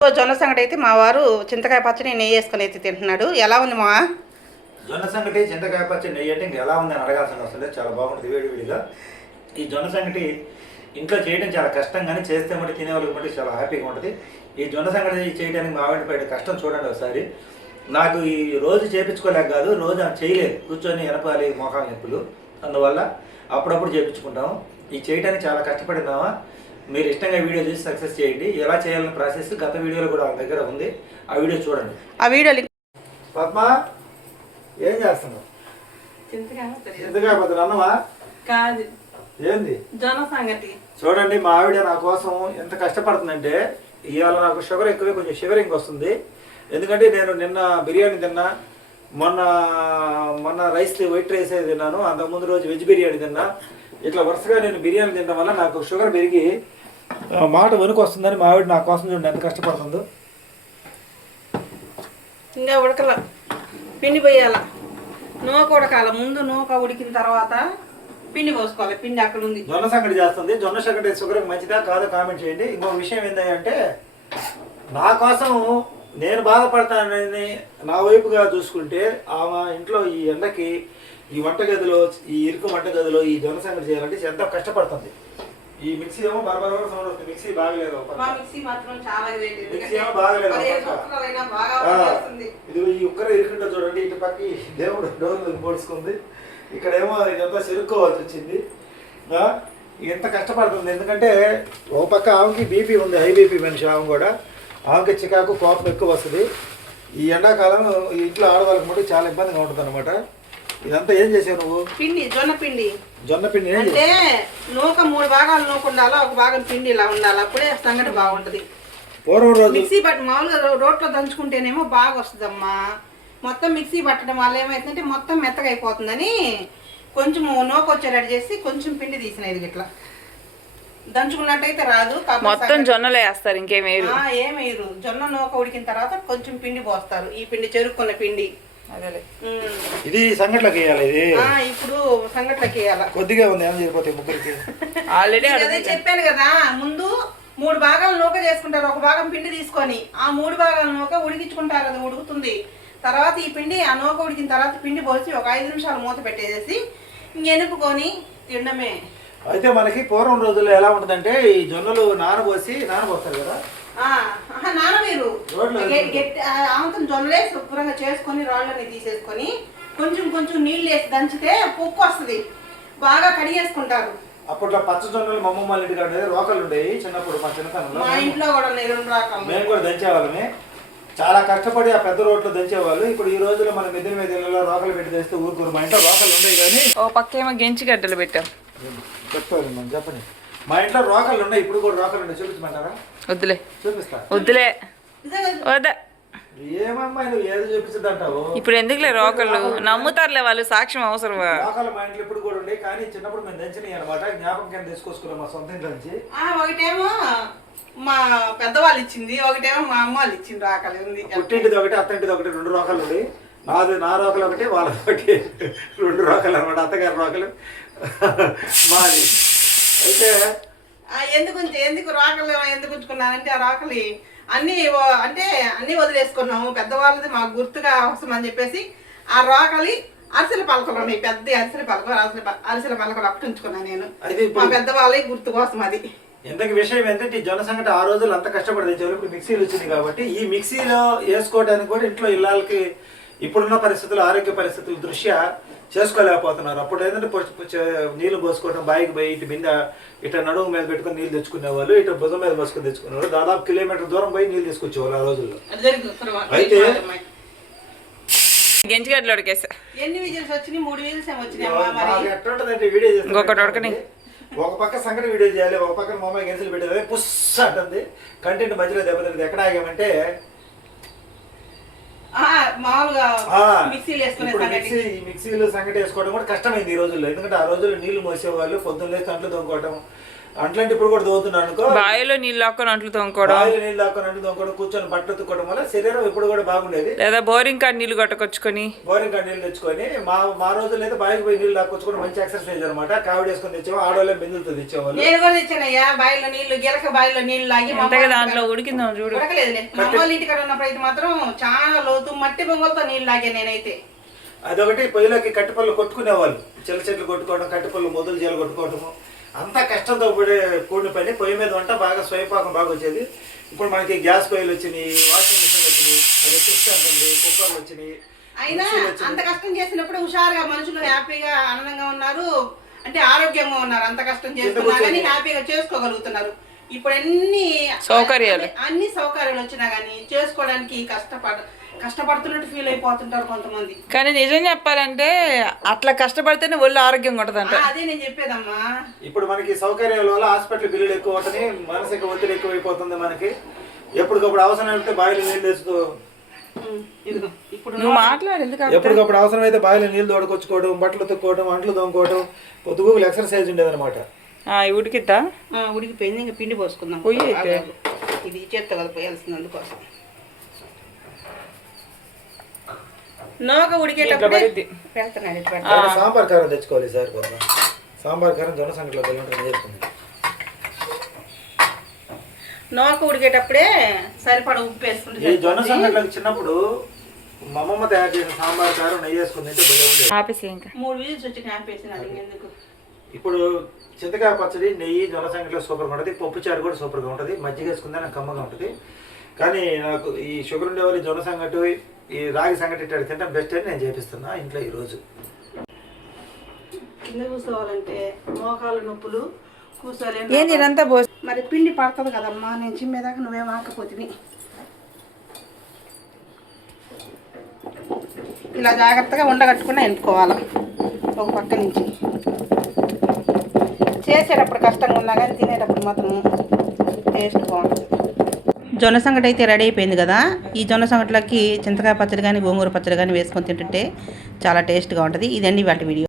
జొన్న సంగటి అయితే మా వారు చింతకాయ పచ్చడి నెయ్యి వేసుకొని అయితే తింటున్నాడు. ఎలా ఉంది మా జొన్న సంగటి చింతకాయ పచ్చడి నెయ్యి అంటే ఇంకా ఎలా ఉందని అడగాల్సిన అవసరం లేదు. చాలా బాగుంటుంది వేడివేడిగా. ఈ జొన్న సంగటి ఇంట్లో చేయడం చాలా కష్టం, కానీ చేస్తే మట్టి తినేవాళ్ళకి మట్టి చాలా హ్యాపీగా ఉంటుంది. ఈ జొన్న సంగటి చేయడానికి మా ఆవిడ పడే కష్టం చూడండి ఒకసారి. నాకు ఈ రోజు చేయించుకోలేక కాదు, రోజు చేయలేదు, కూర్చొని ఎనపాలి మోకాల నొప్పులు, అందువల్ల అప్పుడప్పుడు చేయించుకుంటాము. ఈ చేయడానికి చాలా కష్టపడిందామా. మీరు ఇష్టంగా వీడియో చూసి సక్సెస్ చేయండి. ఎలా చేయాలన్న ప్రాసెస్ గత వీడియోలో కూడా దగ్గర ఉంది, ఆ వీడియో చూడండి. ఆ వీడియో లింక్. పద్మ ఏం చేస్తున్నావు? చింతకాయ పచ్చడి అన్నమా? కాదు, ఏంది జొన్న సంగటి. చూడండి, మా ఆవిడ నా కోసం ఎంత కష్టపడుతుందంటే, ఇవాళ నాకు షుగర్ ఎక్కువే, కొంచెం షివరింగ్ వస్తుంది. ఎందుకంటే నేను నిన్న బిర్యానీ తిన్నా, మొన్న వైట్ రైస్ తిన్నాను, అంతకుముందు రోజు వెజ్ బిర్యానీ తిన్నా. ఇట్లా వరుసగా నేను బిర్యానీ తినడం వల్ల నాకు షుగర్ పెరిగి మాట వణుకు వస్తుందని మా ఆవిడ నా కోసం చూడండి ఎంత కష్టపడుతుందో. ఇంకా ఉడకల, పిండి పోయాల, నూక ఉడకాల. ముందు నూక ఉడికిన తర్వాత పిండి పోసుకోవాలి. పిండి అక్కడ ఉంది. జొన్న సంగటి చేస్తుంది. జొన్న సంగటి షుగర్కి మంచిదా కాదో కామెంట్ చేయండి. ఇంకో విషయం ఏంటంటే, నా కోసం నేను బాధపడతానని నా వైపుగా చూసుకుంటే, ఆమె ఇంట్లో ఈ ఎండకి ఈ వంటగదిలో, ఈ ఇరుకు వంటగదిలో ఈ జొన్న సంగటి చేయాలంటే ఎంతో కష్టపడుతుంది. ఈ మిక్సీ ఏమో బరబర సౌండ్ వస్తుంది. మిక్సీ బాగలేదు, మిక్సీ ఏమో బాగలేదు. ఇది ఈ ఉక్కర ఇరుకుంటా చూడండి. ఇటు పక్క దేవుడు డోర్ పొడుచుకుంది, ఇక్కడేమో ఇదంతా చెరుక్కోవాల్సి వచ్చింది. ఎంత కష్టపడుతుంది. ఎందుకంటే ఓ పక్క ఆమెకి బీపీ ఉంది, హై బీపీ మనిషి. ఆమె కూడా ఆమెకి చికాకు, కోపం ఎక్కువ వస్తుంది. ఈ ఎండాకాలం ఈ ఇంట్లో ఆడవాళ్ళకి మటుకు చాలా ఇబ్బందిగా ఉంటుంది అనమాట. ఇదంతా ఏం చేసావు నువ్వు? పిండి, జొన్న పిండి. జొన్న పిండి అంటే నూక 3 భాగాలు నూక ఉండాలా, ఒక భాగం పిండి ఇలా ఉండాలి, అప్పుడే సంగటి బాగుంటది. పూర్వం రోజు మిక్సీ పట్టి మామూలుగా రోట్లో దంచుకుంటేనేమో బాగా వస్తుందమ్మా. మొత్తం మిక్సీ పట్టడం వల్ల ఏమైతుందంటే మొత్తం మెత్తగా అయిపోతుందని కొంచెం నూక వచ్చేటట్టు చేసి కొంచెం పిండి తీసినది ఇట్లా దంచుకున్నట్టయితే రాదు. మొత్తం జొన్నలే వేస్తారు, ఇంకేమేరు ఏమేరు. జొన్న నూక ఉడికిన తర్వాత కొంచెం పిండి పోస్తారు. ఈ పిండి చెరుక్కున్న పిండి ఇది సంగట్లోకి వేయాలి. ఇది ఇప్పుడు సంగట్లోకి వేయాలి. కొద్దిగా ఉంది, ఏం చేయకపోతే ముగ్గురికి ఆల్రెడీ అదే చెప్పాను కదా. ముందు 3 భాగాలు నూక చేసుకుంటారు, ఒక భాగం పిండి తీసుకొని ఆ 3 భాగాల నూక ఉడికించుకుంటారు. అది ఉడుకుతుంది. తర్వాత ఈ పిండి, ఆ నూక ఉడికిన తర్వాత పిండి పోసి ఒక 5 నిమిషాలు మూత పెట్టేసి ఇంకెనుపుకొని తినడమే. అయితే మనకి పూర్వం రోజుల్లో ఎలా ఉంటుందంటే, ఈ జొన్నలు నానబోస్తారు కదా, నానవేరు ఆమెతో జొన్నలే శుభ్రంగా చేసుకొని రాళ్ళని తీసేసుకొని కొంచెం నీళ్ళు వేసి దంచితే పొక్కు వస్తుంది. బాగా కడిగేసుకుంటారు. అప్పట్లో పచ్చ జొన్నలు మా అమ్మమ్మ ఇంటి కాడ రోకలు ఉండేవి చిన్నప్పుడు. మా చిన్నతనంలో మా ఇంట్లో కూడా 2 రకాలు. మేము కూడా దంచేవాళ్ళమే. చాలా కష్టపడి ఆ పెద్ద రోడ్లో దంచేవాళ్ళు. ఇప్పుడు ఈ రోజుల్లో మన మిద్దెల మీద రోకలు పెట్టి తెస్తే ఊరుకోరు. మా ఇంట్లో రోకలు ఉండేవి, కానీ ఓ పక్కేమో గెంచి గడ్డలు పెట్టాం. చెప్తారు మనం, చెప్పండి. మా ఇంట్లో రోకలు ఉన్నాయి, ఇప్పుడు కూడా రోకలు ఉన్నాయి. చూపించమంటారా? వద్దులే, చూపిస్తా. వద్దులే, వద్దా. ఏమమ్మా నువ్వు ఏదో చూపిస్తుంది అంటావు. ఇప్పుడు ఎందుకులే రోకళ్ళు, నమ్ముతారులే వాళ్ళు, సాక్ష్యం అవసరమా? రోకలు మా ఇంట్లో ఇప్పుడు కూడా ఉండే, కానీ చిన్నప్పుడు మేము దంచినాయి అనమాట. జ్ఞాపకం కింద తీసుకొచ్చుకున్నాం మా సొంత ఇంట్లో నుంచి. ఒకటేమో మా పెద్దవాళ్ళు ఇచ్చింది, ఒకటేమో మా అమ్మ వాళ్ళు ఇచ్చింది. రోకలు ఉంది. పుట్టింటిది ఒకటి, అత్తంటిది ఒకటి, 2 రోకలు ఉంది. నా రోకలు ఒకటి, వాళ్ళ ఒకటి, 2 రోకలు అనమాట. అత్తగారి రోకలు మాది. అయితే ఎందుకు రోకలు ఎందుకు ఉంచుకున్నానంటే, ఆ రోకలి అన్నీ వదిలేసుకున్నాము. పెద్దవాళ్ళది మాకు గుర్తుగా అవసరం అని చెప్పేసి ఆ రోకలి అరిసెల పలకలు ఉన్నాయి, పెద్ద అరిసెల పలకలు ఒకటి ఉంచుకున్నాను నేను. మా పెద్దవాళ్ళకి గుర్తు కోసం. అది ఇంతకు విషయం ఏంటంటే, ఈ జొన్న సంగటి ఆ రోజులు అంత కష్టపడి తెచ్చేవాళ్ళు. ఇప్పుడు మిక్సీలు వచ్చింది కాబట్టి ఈ మిక్సీలో వేసుకోవడానికి కూడా ఇంట్లో ఇళ్ళకి ఇప్పుడున్న పరిస్థితులు, ఆరోగ్య పరిస్థితుల దృష్ట్యా చేసుకోలేకపోతున్నారు. అప్పుడు ఏంటంటే నీళ్లు పోసుకోవడం, బాయికి పోయి ఇటు బిందె ఇట్లా నడుము మీద పెట్టుకుని నీళ్ళు తెచ్చుకునేవాళ్ళు, ఇటు భుజం మీద పోసుకొని తెచ్చుకునేవాళ్ళు. దాదాపు కిలోమీటర్ దూరం పోయి నీళ్ళు తీసుకొచ్చేవాళ్ళు ఆ రోజుల్లో. అయితే గెంచిగడ్డలు ఉడికేసా. ఎన్ని విజిల్స్ వచ్చినాయి? 3 విజిల్స్ వచ్చినాయి. ఎట్లుంటుందంటే వీడియో ఇంకొకటి ఉడకని, ఒక పక్క సంగటి వీడియో చేయాలి, ఒక పక్క మా అమ్మాయి గెంజలు పెట్టేది పుస్ అంటుంది. కంటెంట్ మధ్యలో దెబ్బతింది. ఎక్కడ ఆగామంటే, మిక్సీలు సంగటి వేసుకోవడం కూడా కష్టమైంది ఈ రోజుల్లో. ఎందుకంటే ఆ రోజుల్లో నీళ్లు మోసేవాళ్ళు, పొద్దున్న లేచి అంట్లు తోముకోవటం, అంట్లంటే ఇప్పుడు కూడా తోగుతున్నాను అనుకో, బావిలో నీళ్ళు లాక్కొని అంట్లు తోముకోవడం, బావిలో నీళ్ళు లాక్కొని అంటు తోముకోవడం, కూర్చొని బట్టలు ఉతుక్కోవడం వల్ల శరీరం ఇప్పుడు కూడా బాగుండేది. లేదా బోరింగ్ కాడ నీళ్ళు కొట్టుకొచ్చుకొని బోరింగ్ కాడ నీళ్ళు తెచ్చుకొని మా రోజుల్లో అయితే బావికి పోయి నీళ్ళు లాక్కొచ్చుకొని మంచి ఎక్సర్సైజ్ అనమాట. కావిడి వేసుకొని తెచ్చేవాళ్ళు, ఆడవాళ్ళే బిందులతో తెచ్చేవాళ్ళు. నేను కూడా తెచ్చానయ్యా బావిలో నీళ్లు, గిలక బావిలో నీళ్లు లాగి మా అంతగా దాంట్లో ఉడికిందాం చూడు. ఉడకలేదులే. మా అమ్మ వాళ్ళ ఇంటికాడ ఉన్నప్పుడు అయితే మాత్రం చాలా లోతు మట్టి బొంగలతో నీళ్ళు లాగే నేనైతే. అదొకటి పొయ్యిలోకి కట్టిపళ్ళు కొట్టుకునేవాళ్ళు, చిల్ల చెట్లు కొట్టుకోవడం, కట్టిపళ్ళు మొదలు చీల కొట్టుకోవడము, అంతా కష్టంతో కూడిన పని. పొయ్యి మీద వంట బాగా స్వయంపాకం బాగా వచ్చేది. ఇప్పుడు మనకి గ్యాస్ పొయ్యిలు వచ్చినాయి, వాషింగ్ మిషన్ వచ్చినాయి, అది సిస్టమ్ ఉంది, కుక్కర్లు వచ్చినాయి. అయినా అంత కష్టం చేసినప్పుడు హుషారుగా మనుషులు హ్యాపీగా ఆనందంగా ఉన్నారు, అంటే ఆరోగ్యంగా ఉన్నారు. అంత కష్టం చేస్తున్నా కానీ హ్యాపీగా చేసుకోగలుగుతున్నారు. ఇప్పుడు సౌకర్యాలు అన్ని సౌకర్యాలు వచ్చినా కానీ చేసుకోవడానికి కష్టపడుతున్నట్టు ఫీల్ అయిపోతుంటారు కొంతమంది. కానీ నిజం చెప్పాలంటే అట్లా కష్టపడితేనే ఒళ్ళు ఆరోగ్యంగా ఉంటదంట. అదే నేను చెప్పేదమ్మా. ఇప్పుడు మనకి సౌకర్యాల వల్ల హాస్పిటల్ బిల్లులు ఎక్కువ అవుతుంది, మానసిక ఒత్తిడి ఎక్కువైపోతుంది మనకి. ఎప్పటికప్పుడు అవసరం అయితే బావిలో నీళ్ళు తెచ్చుకో, ఇప్పుడు నువ్వు మాట్లాడు ఎందుకు. ఎప్పటికప్పుడు అవసరం అయితే బావిలో నీళ్ళు తోడుకొచ్చుకోవడం, బట్టలు ఉతుక్కోవడం, అంట్లు తోముకోవడం, పొద్దుగూకులు ఎక్సర్సైజ్ ఉండేదన్నమాట. ఉడికిద్దా? ఉడికిపోయింది, ఇంకా పిండి పోసుకుందాం. పొయ్యి అయితే ఇది చేత్తో కదా పోయాల్సింది, అందుకోసం. నోక ఉడికేటప్పుడు పెడుతున్నాడు. సాంబార్ కారం తెచ్చుకోవాలి సార్, సాంబార్ కారం జొన్న సంగట్లో చేసుకుంది. నోక ఉడికేటప్పుడే సరిపడ ఉప్పు వేసుకుంటే. ఈ జొన్న సంగట్లకు చిన్నప్పుడు మా అమ్మమ్మ తయారు చేసిన సాంబార్ కారం నెయ్యి వేసుకుని తింటే భలే ఉండేది. ఆపేసి ఇంకా 3 విజిల్స్ వచ్చి ఆపేసినారు. ఎందుకు ఇప్పుడు చింతకాయ పచ్చడి, నెయ్యి, జొన్న సంగట్లో సూపర్గా ఉంటుంది. పప్పు చారు కూడా సూపర్గా ఉంటుంది. మజ్జిగ వేసుకుంటే నాకు కమ్మగా ఉంటుంది. కానీ నాకు ఈ షుగర్ ఉండేవాళ్ళు జొన్న సంగటి, ఈ రాగి సంగటి ఇట్లా తింటే బెస్ట్ అని నేను చేపిస్తున్నా ఇంట్లో ఈరోజు. కింద కూర్చోవాలంటే మోకాలు నొప్పులు, కూర్చోలేదు. ఏంది ఇదంతా పోసి మరి పిండి పడుతుంది కదమ్మా, నేను చిమ్మేదాకా నువ్వేం ఆకపోతుంది. ఇలా జాగ్రత్తగా ఉండగట్టుకుని ఎంచుకోవాలి ఒక పక్క నుంచి. చేసేటప్పుడు కష్టంగా ఉన్నా కానీ తినేటప్పుడు మాత్రం టేస్ట్ బాగుంటుంది. జొన్న సంగటి అయితే రెడీ అయిపోయింది కదా. ఈ జొన్న సంగటిలోకి చింతకాయ పచ్చడి కానీ, గోంగూర పచ్చడి కానీ వేసుకొని తింటుంటే చాలా టేస్ట్గా ఉంటుంది. ఇదండి వాటి వీడియో.